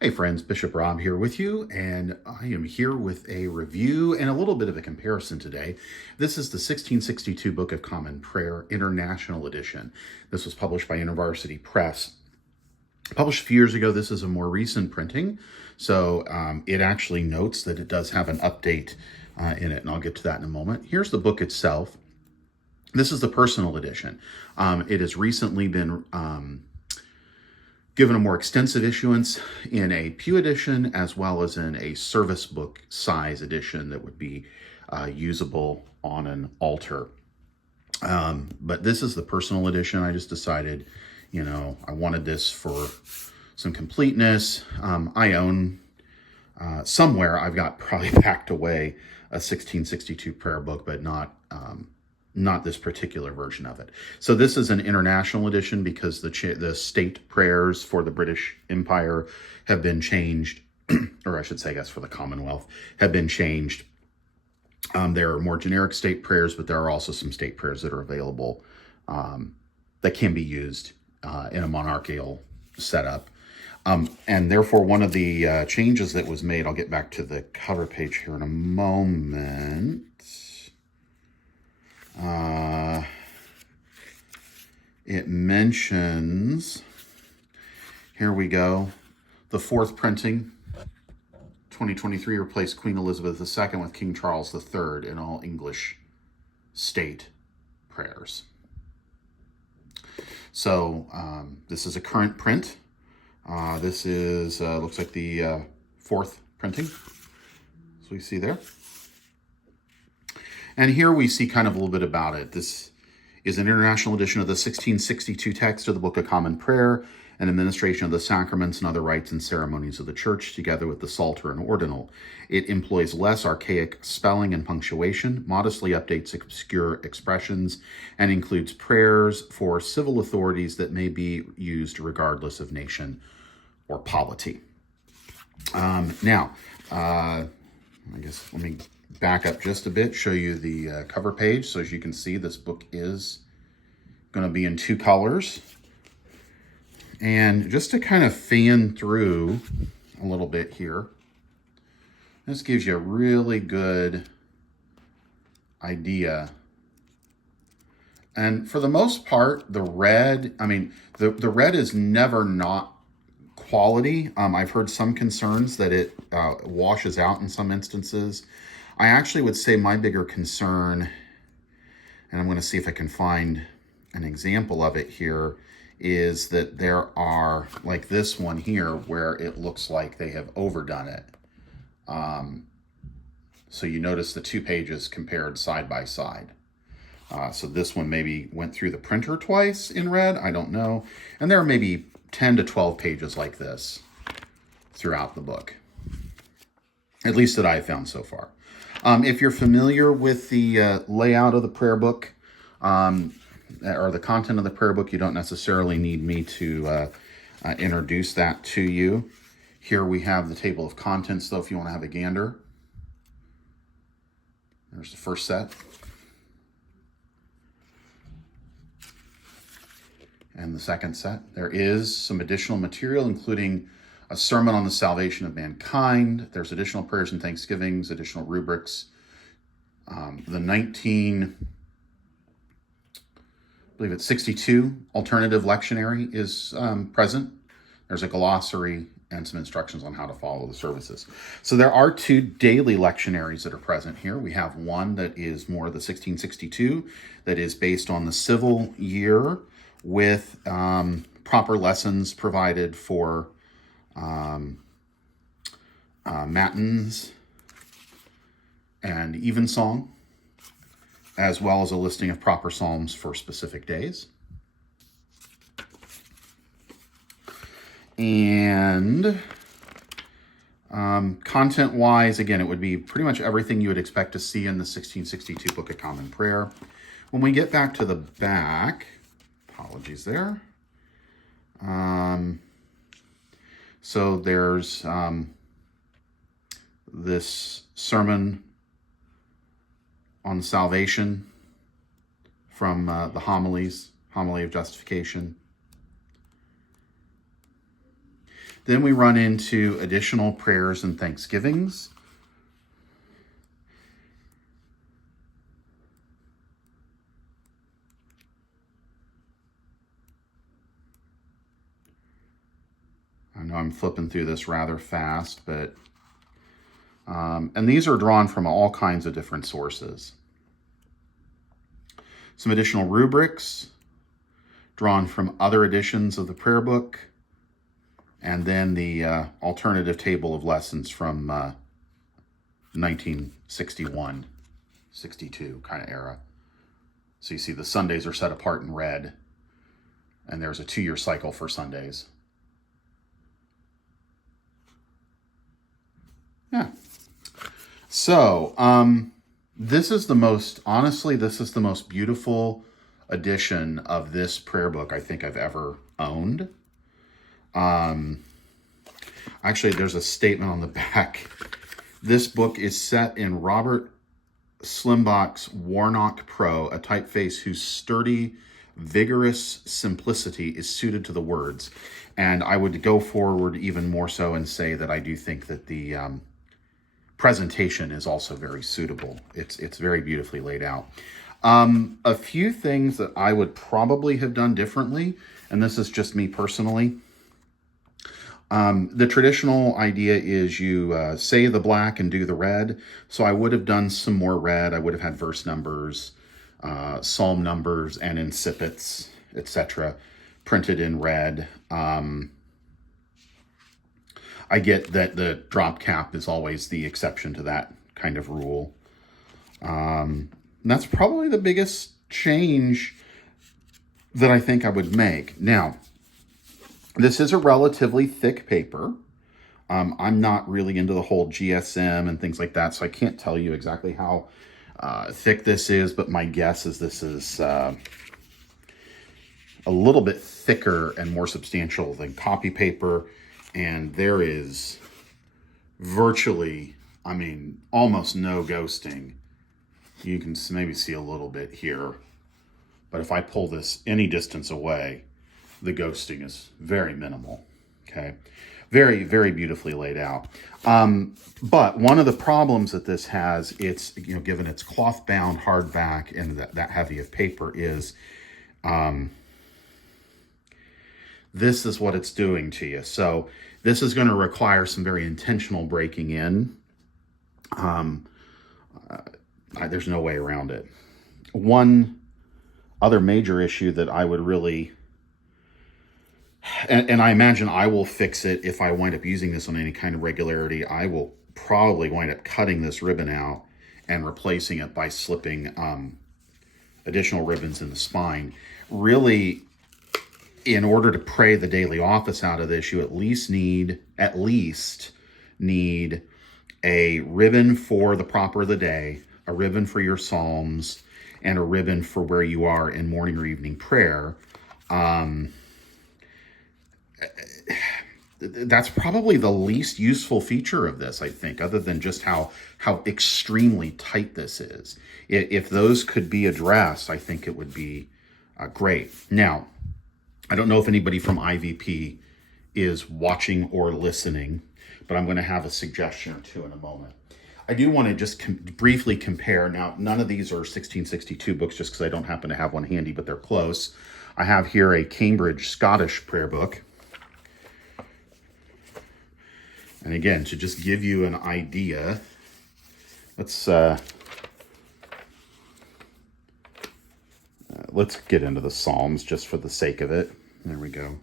Hey friends, Bishop Rob here with you, and I am here with a review and a little bit of a comparison today. This is the 1662 Book of Common Prayer International Edition. This was published by University Press. Published a few years ago. This is a more recent printing, so it actually notes that it does have an update in it, and I'll get to that in a moment. Here's the book itself. This is the personal edition. It has recently been given a more extensive issuance in a Pew edition, as well as in a service book size edition that would be usable on an altar. But this is the personal edition. I just decided, I wanted this for some completeness. I own somewhere, I've got probably packed away a 1662 prayer book, but not this particular version of it. So this is an international edition because the state prayers for the British Empire have been changed, or I should say, I guess, for the Commonwealth, have been changed. There are more generic state prayers, but there are also some state prayers that are available that can be used in a monarchical setup. And therefore, one of the changes that was made, I'll get back to the cover page here in a moment. It mentions, here we go, the fourth printing, 2023, replaced Queen Elizabeth II with King Charles III in all English state prayers. So this is a current print. This is, looks like the fourth printing, as we see there. And here we see kind of a little bit about it. This is an international edition of the 1662 text of the Book of Common Prayer and administration of the sacraments and other rites and ceremonies of the Church, together with the Psalter and Ordinal. It employs less archaic spelling and punctuation, modestly updates obscure expressions, and includes prayers for civil authorities that may be used regardless of nation or polity. I guess let me back up just a bit, show you the cover page. So as you can see, this book is going to be in two colors. And just to kind of fan through a little bit here, this gives you a really good idea. And for the most part, the red, the red is never not quality. I've heard some concerns that it washes out in some instances. I actually would say my bigger concern, and I'm going to see if I can find an example of it here, is that there are, like this one here, where it looks like they have overdone it. So you notice the two pages compared side by side. So this one maybe went through the printer twice in red, I don't know. And there are maybe 10 to 12 pages like this throughout the book, at least that I've found so far. If you're familiar with the layout of the prayer book or the content of the prayer book, you don't necessarily need me to introduce that to you. Here we have the table of contents, though, if you want to have a gander. There's the first set. And the second set. There is some additional material, including a sermon on the salvation of mankind. There's additional prayers and thanksgivings, additional rubrics. The 62 alternative lectionary is present. There's a glossary and some instructions on how to follow the services. So there are two daily lectionaries that are present here. We have one that is more the 1662, that is based on the civil year, with proper lessons provided for matins and evensong, as well as a listing of proper psalms for specific days. And content-wise, again, it would be pretty much everything you would expect to see in the 1662 Book of Common Prayer. When we get back to the back, apologies there. So there's this sermon on salvation from the homily of justification. Then we run into additional prayers and thanksgivings. I know I'm flipping through this rather fast, but and these are drawn from all kinds of different sources. Some additional rubrics drawn from other editions of the prayer book, and then the alternative table of lessons from 1961, 62 kind of era. So you see the Sundays are set apart in red, and there's a 2-year cycle for Sundays. Yeah. So, this is the most, honestly, this is the most beautiful edition of this prayer book I think I've ever owned. Actually, there's a statement on the back. This book is set in Robert Slimbach's Warnock Pro, a typeface whose sturdy, vigorous simplicity is suited to the words. And I would go forward even more so and say that I do think that the presentation is also very suitable. It's very beautifully laid out. A few things that I would probably have done differently, and this is just me personally. The traditional idea is you say the black and do the red. So I would have done some more red. I would have had verse numbers, psalm numbers, and incipits, etc., printed in red. I get that the drop cap is always the exception to that kind of rule. That's probably the biggest change that I think I would make. Now, this is a relatively thick paper. I'm not really into the whole GSM and things like that, so I can't tell you exactly how thick this is, but my guess is this is a little bit thicker and more substantial than copy paper. And there is virtually, I mean, almost no ghosting. You can maybe see a little bit here. But if I pull this any distance away, the ghosting is very minimal. Okay. Very, very beautifully laid out. But one of the problems that this has, it's, given its cloth bound hardback and that heavy of paper, is this is what it's doing to you. So this is going to require some very intentional breaking in. There's no way around it. One other major issue that I would really, and I imagine I will fix it if I wind up using this on any kind of regularity, I will probably wind up cutting this ribbon out and replacing it by slipping additional ribbons in the spine. Really, in order to pray the daily office out of this, you at least need a ribbon for the proper of the day, a ribbon for your psalms, and a ribbon for where you are in morning or evening prayer. That's probably the least useful feature of this, I think, other than just how extremely tight this is. If those could be addressed, I think it would be great. Now, I don't know if anybody from IVP is watching or listening, but I'm going to have a suggestion or two in a moment. I do want to just briefly compare. Now, none of these are 1662 books just because I don't happen to have one handy, but they're close. I have here a Cambridge Scottish prayer book. And again, to just give you an idea, let's get into the Psalms just for the sake of it. There we go.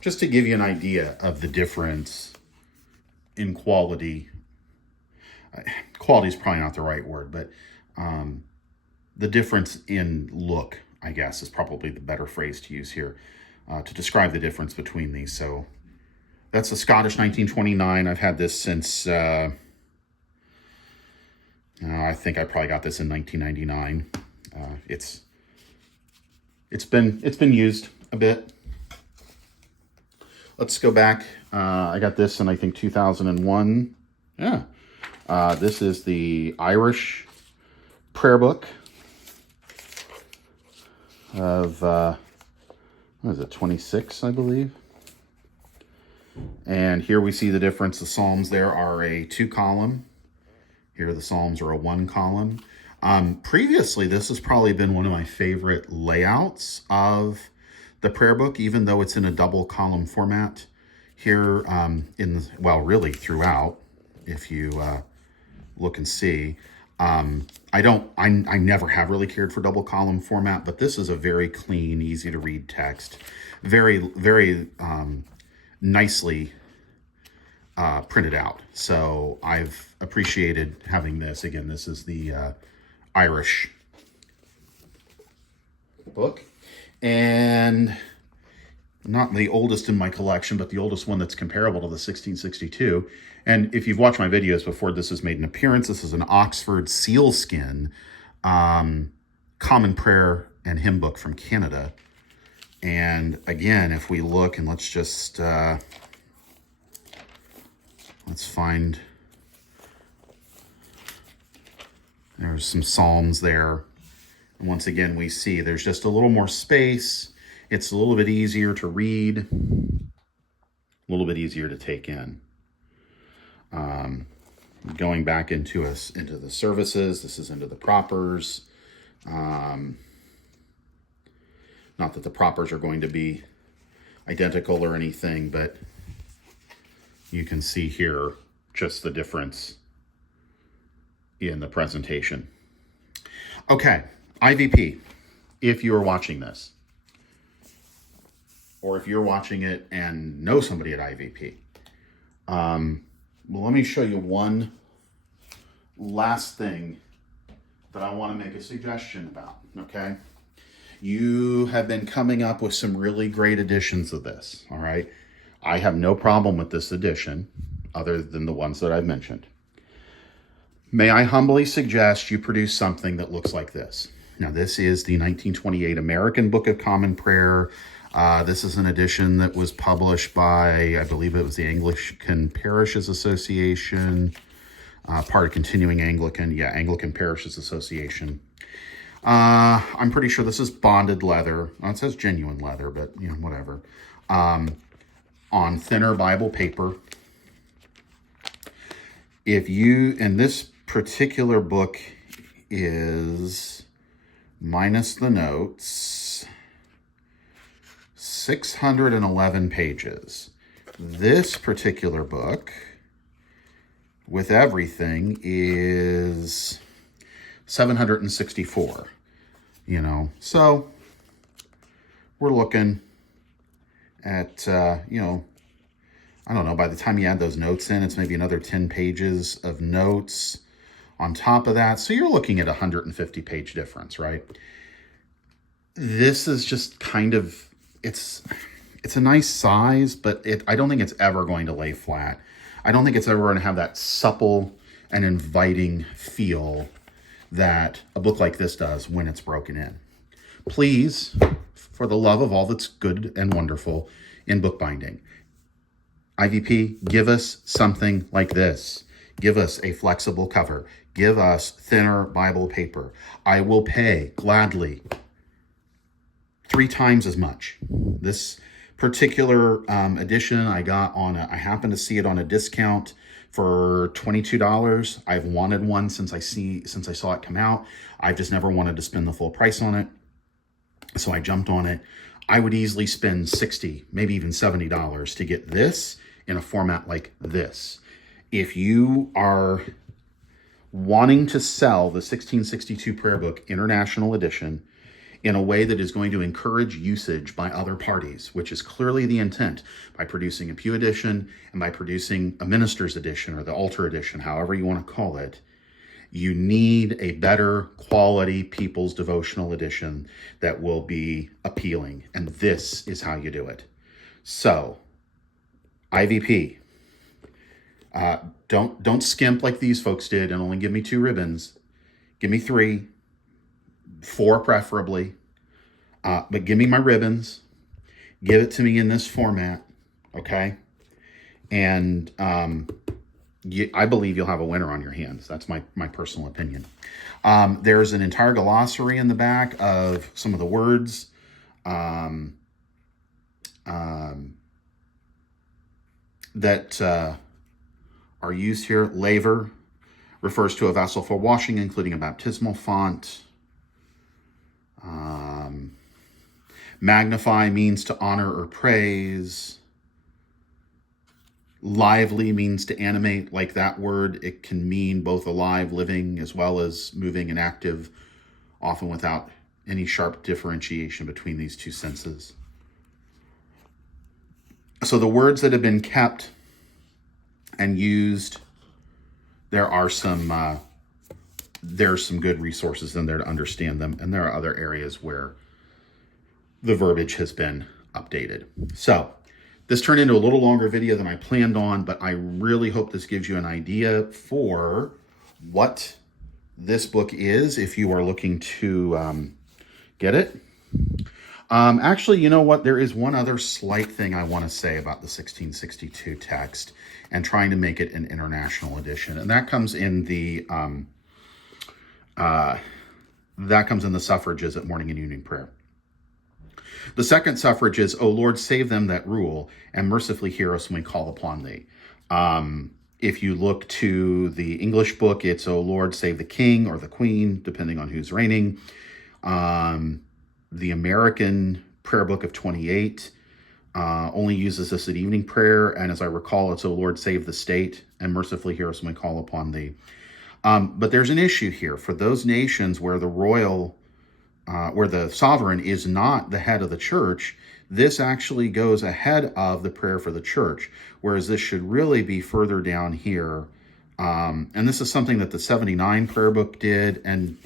Just to give you an idea of the difference in quality. Quality is probably not the right word, but the difference in look, I guess, is probably the better phrase to use here to describe the difference between these. So that's the Scottish 1929. I've had this since, I think I probably got this in 1999. It's been used a bit. Let's go back. I got this in, I think, 2001. Yeah. This is the Irish prayer book of, what is it, 26, I believe. And here we see the difference. The Psalms there are a 2-column. Here the Psalms are a 1-column. Previously, this has probably been one of my favorite layouts of the prayer book, even though it's in a double column format. Here, really throughout, if you look and see. I never have really cared for double column format, but this is a very clean, easy to read text. Very, very nicely printed out. So I've appreciated having this. Again, this is the Irish book. And not the oldest in my collection, but the oldest one that's comparable to the 1662. And if you've watched my videos before, this has made an appearance. This is an Oxford sealskin common prayer and hymn book from Canada. And again, if we look, and let's just, let's find, there's some Psalms there. And once again, we see there's just a little more space. It's a little bit easier to read, a little bit easier to take in. Going back into the services, this is into the propers. Not that the propers are going to be identical or anything, but you can see here just the difference in the presentation. Okay, IVP, if you are watching this, or if you're watching it and know somebody at IVP, well, let me show you one last thing that I want to make a suggestion about, okay? You have been coming up with some really great editions of this, all right? I have no problem with this edition, other than the ones that I've mentioned. May I humbly suggest you produce something that looks like this. Now, this is the 1928 American Book of Common Prayer. This is an edition that was published by, I believe it was the Anglican Parishes Association, part of Continuing Anglican, Anglican Parishes Association. I'm pretty sure this is bonded leather. Well, it says genuine leather, but you know, whatever. On thinner Bible paper. And this particular book is, minus the notes, 611 pages. This particular book, with everything, is 764, you know. So we're looking at, you know, I don't know, by the time you add those notes in, it's maybe another 10 pages of notes on top of that. So you're looking at a 150-page difference, right? This is just kind of, it's a nice size, but I don't think it's ever going to lay flat. I don't think it's ever going to have that supple and inviting feel that a book like this does when it's broken in. Please, for the love of all that's good and wonderful in bookbinding, IVP, give us something like this. Give us a flexible cover. Give us thinner Bible paper. I will pay gladly 3 times as much. This particular edition I got I happened to see it on a discount for $22. I've wanted one since I saw it come out. I've just never wanted to spend the full price on it. So I jumped on it. I would easily spend $60, maybe even $70 to get this in a format like this. If you are wanting to sell the 1662 Prayer Book International Edition in a way that is going to encourage usage by other parties, which is clearly the intent, by producing a Pew edition and by producing a minister's edition or the altar edition, however you want to call it, you need a better quality people's devotional edition that will be appealing. And this is how you do it. So, IVP, don't skimp like these folks did and only give me 2 ribbons. Give me 3, 4 preferably. But give me my ribbons. Give it to me in this format, okay? And I believe you'll have a winner on your hands. That's my personal opinion. There's an entire glossary in the back of some of the words. that are used here. Laver refers to a vessel for washing, including a baptismal font. Magnify means to honor or praise. Lively means to animate, like that word. It can mean both alive, living, as well as moving and active, often without any sharp differentiation between these two senses. So the words that have been kept and used, there's some good resources in there to understand them, and there are other areas where the verbiage has been updated. So this turned into a little longer video than I planned on, but I really hope this gives you an idea for what this book is if you are looking to get it. Actually, you know what? There is one other slight thing I want to say about the 1662 text and trying to make it an international edition, and that comes in the suffrages at morning and evening prayer. The second suffrage is, O Lord, save them that rule, and mercifully hear us when we call upon thee. If you look to the English book, it's, O Lord, save the king or the queen, depending on who's reigning. The American prayer book of 28 only uses this at evening prayer, and as I recall, it's, O Lord, save the state, and mercifully hear us when we call upon thee. But there's an issue here. For those nations where the where the sovereign is not the head of the church, this actually goes ahead of the prayer for the church, whereas this should really be further down here. And this is something that the 79 prayer book did. And,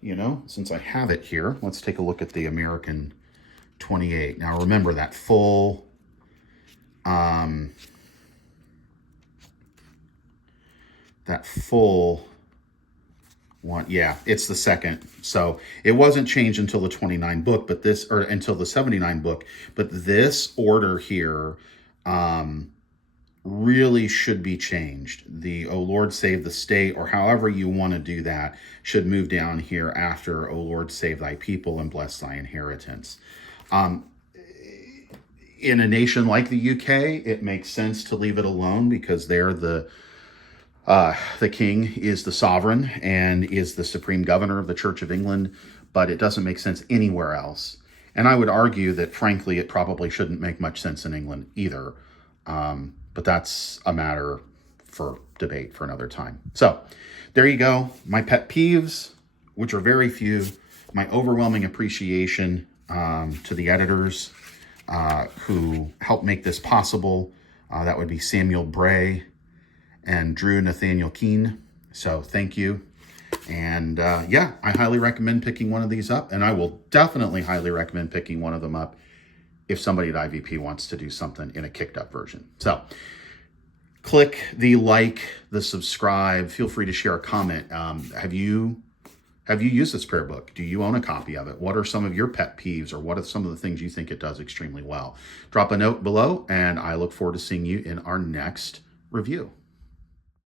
you know, since I have it here, let's take a look at the American 28. Now, remember that full one, yeah, it's the second. So it wasn't changed until the 29 book, but this, or until the 79 book, but this order here really should be changed. The O Lord save the state, or however you want to do that, should move down here after O Lord save thy people and bless thy inheritance. In a nation like the UK, it makes sense to leave it alone because they're the king is the sovereign and is the supreme governor of the Church of England, but it doesn't make sense anywhere else. And I would argue that, frankly, it probably shouldn't make much sense in England either. But that's a matter for debate for another time. So there you go. My pet peeves, which are very few, my overwhelming appreciation to the editors who helped make this possible. That would be Samuel Bray and Drew Nathaniel Keene. So thank you. And yeah, I highly recommend picking one of these up, and I will definitely highly recommend picking one of them up if somebody at IVP wants to do something in a kicked up version. So click the like, the subscribe, feel free to share a comment. Have you used this prayer book? Do you own a copy of it? What are some of your pet peeves, or what are some of the things you think it does extremely well? Drop a note below, and I look forward to seeing you in our next review.